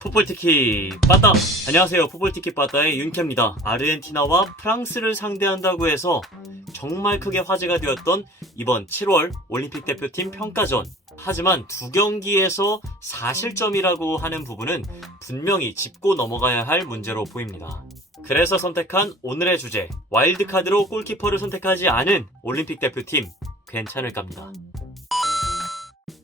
풋볼티키 빠따! 안녕하세요. 풋볼티키 빠따의 윤캐입니다. 아르헨티나와 프랑스를 상대한다고 해서 정말 크게 화제가 되었던 이번 7월 올림픽 대표팀 평가전. 하지만 두 경기에서 4실점이라고 하는 부분은 분명히 짚고 넘어가야 할 문제로 보입니다. 그래서 선택한 오늘의 주제, 와일드카드로 골키퍼를 선택하지 않은 올림픽 대표팀 괜찮을까 합니다.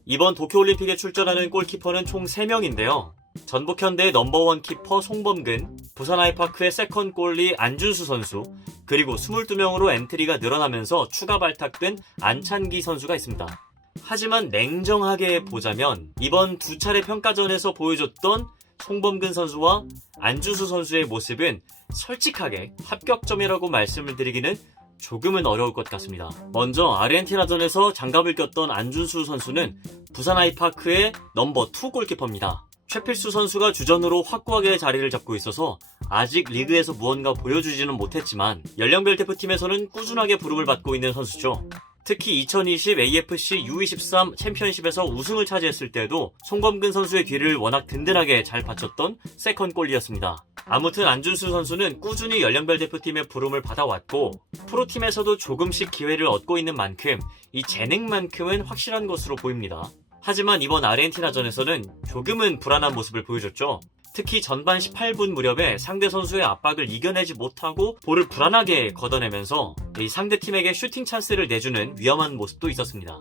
이번 도쿄올림픽에 출전하는 골키퍼는 총 3명인데요. 전북현대의 넘버원 키퍼 송범근, 부산 아이파크의 세컨 골리 안준수 선수, 그리고 22명으로 엔트리가 늘어나면서 추가 발탁된 안찬기 선수가 있습니다. 하지만 냉정하게 보자면 이번 두 차례 평가전에서 보여줬던 송범근 선수와 안준수 선수의 모습은 솔직하게 합격점이라고 말씀을 드리기는 조금은 어려울 것 같습니다. 먼저 아르헨티나전에서 장갑을 꼈던 안준수 선수는 부산 아이파크의 넘버 2 골키퍼입니다. 최필수 선수가 주전으로 확고하게 자리를 잡고 있어서 아직 리그에서 무언가 보여주지는 못했지만 연령별 대표팀에서는 꾸준하게 부름을 받고 있는 선수죠. 특히 2020 AFC U23 챔피언십에서 우승을 차지했을 때도 송범근 선수의 뒤를 워낙 든든하게 잘 받쳤던 세컨 골리였습니다. 아무튼 안준수 선수는 꾸준히 연령별 대표팀의 부름을 받아왔고 프로팀에서도 조금씩 기회를 얻고 있는 만큼 이 재능만큼은 확실한 것으로 보입니다. 하지만 이번 아르헨티나전에서는 조금은 불안한 모습을 보여줬죠. 특히 전반 18분 무렵에 상대 선수의 압박을 이겨내지 못하고 볼을 불안하게 걷어내면서 이 상대팀에게 슈팅 찬스를 내주는 위험한 모습도 있었습니다.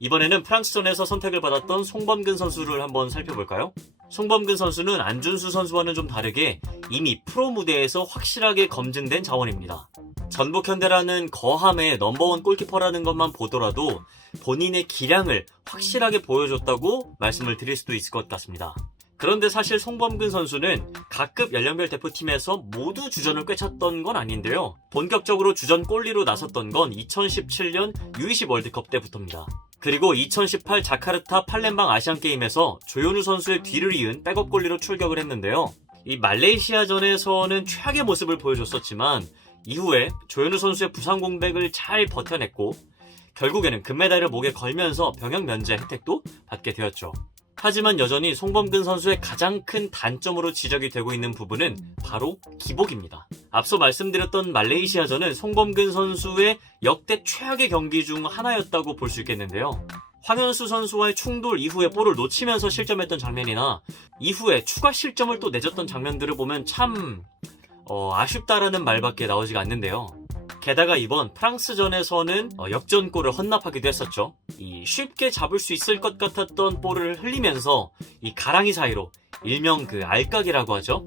이번에는 프랑스전에서 선택을 받았던 송범근 선수를 한번 살펴볼까요? 송범근 선수는 안준수 선수와는 좀 다르게 이미 프로 무대에서 확실하게 검증된 자원입니다. 전북현대라는 거함의 넘버원 골키퍼라는 것만 보더라도 본인의 기량을 확실하게 보여줬다고 말씀을 드릴 수도 있을 것 같습니다. 그런데 사실 송범근 선수는 각급 연령별 대표팀에서 모두 주전을 꿰찼던 건 아닌데요. 본격적으로 주전 골리로 나섰던 건 2017년 U20 월드컵 때부터입니다. 그리고 2018 자카르타 팔렘방 아시안게임에서 조현우 선수의 뒤를 이은 백업 골리로 출격을 했는데요. 이 말레이시아전에서는 최악의 모습을 보여줬었지만 이후에 조현우 선수의 부상 공백을 잘 버텨냈고 결국에는 금메달을 목에 걸면서 병역 면제 혜택도 받게 되었죠. 하지만 여전히 송범근 선수의 가장 큰 단점으로 지적이 되고 있는 부분은 바로 기복입니다. 앞서 말씀드렸던 말레이시아전은 송범근 선수의 역대 최악의 경기 중 하나였다고 볼 수 있겠는데요. 황현수 선수와의 충돌 이후에 볼을 놓치면서 실점했던 장면이나 이후에 추가 실점을 또 내줬던 장면들을 보면 참 아쉽다라는 말밖에 나오지가 않는데요. 게다가 이번 프랑스전에서는 역전골을 헌납하기도 했었죠. 이 쉽게 잡을 수 있을 것 같았던 볼을 흘리면서 이 가랑이 사이로 일명 그 알까기라고 하죠.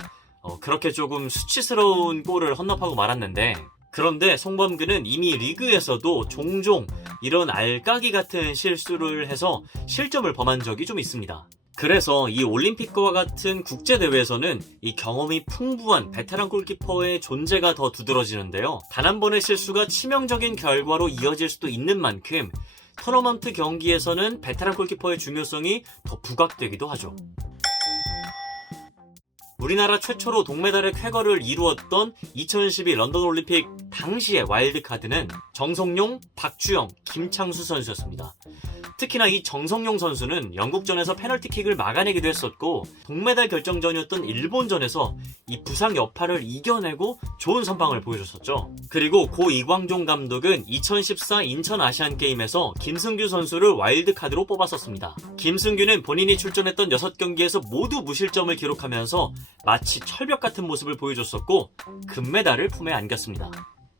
그렇게 조금 수치스러운 골을 헌납하고 말았는데 그런데 송범근은 이미 리그에서도 종종 이런 알까기 같은 실수를 해서 실점을 범한 적이 좀 있습니다. 그래서 이 올림픽과 같은 국제대회에서는 이 경험이 풍부한 베테랑 골키퍼의 존재가 더 두드러지는데요. 단 한 번의 실수가 치명적인 결과로 이어질 수도 있는 만큼 토너먼트 경기에서는 베테랑 골키퍼의 중요성이 더 부각되기도 하죠. 우리나라 최초로 동메달의 쾌거를 이루었던 2012 런던 올림픽 당시의 와일드카드는 정성용, 박주영, 김창수 선수였습니다. 특히나 이 정성용 선수는 영국전에서 페널티킥을 막아내기도 했었고 동메달 결정전이었던 일본전에서 이 부상 여파를 이겨내고 좋은 선방을 보여줬었죠. 그리고 고 이광종 감독은 2014 인천 아시안게임에서 김승규 선수를 와일드카드로 뽑았었습니다. 김승규는 본인이 출전했던 6경기에서 모두 무실점을 기록하면서 마치 철벽 같은 모습을 보여줬었고 금메달을 품에 안겼습니다.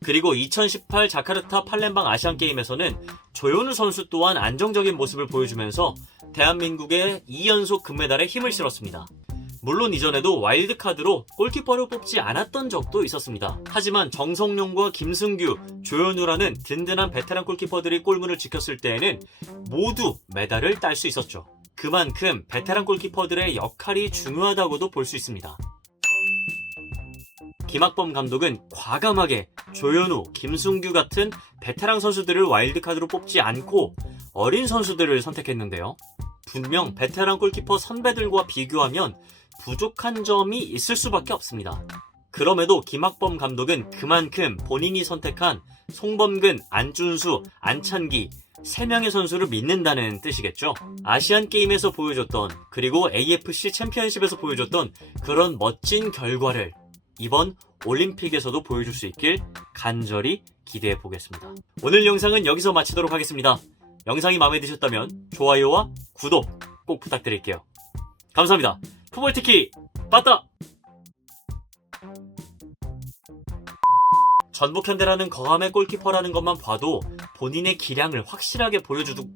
그리고 2018 자카르타 팔렘방 아시안게임에서는 조현우 선수 또한 안정적인 모습을 보여주면서 대한민국의 2연속 금메달에 힘을 실었습니다. 물론 이전에도 와일드카드로 골키퍼를 뽑지 않았던 적도 있었습니다. 하지만 정성용과 김승규, 조현우라는 든든한 베테랑 골키퍼들이 골문을 지켰을 때에는 모두 메달을 딸 수 있었죠. 그만큼 베테랑 골키퍼들의 역할이 중요하다고도 볼 수 있습니다. 김학범 감독은 과감하게 조현우, 김승규 같은 베테랑 선수들을 와일드카드로 뽑지 않고 어린 선수들을 선택했는데요. 분명 베테랑 골키퍼 선배들과 비교하면 부족한 점이 있을 수밖에 없습니다. 그럼에도 김학범 감독은 그만큼 본인이 선택한 송범근, 안준수, 안찬기 3명의 선수를 믿는다는 뜻이겠죠. 아시안 게임에서 보여줬던, 그리고 AFC 챔피언십에서 보여줬던 그런 멋진 결과를 이번 올림픽에서도 보여줄 수 있길 간절히 기대해 보겠습니다. 오늘 영상은 여기서 마치도록 하겠습니다. 영상이 마음에 드셨다면 좋아요와 구독 꼭 부탁드릴게요. 감사합니다. 풋볼티키 빠따! 전북현대라는 거함의 골키퍼라는 것만 봐도 본인의 기량을 확실하게 보여주고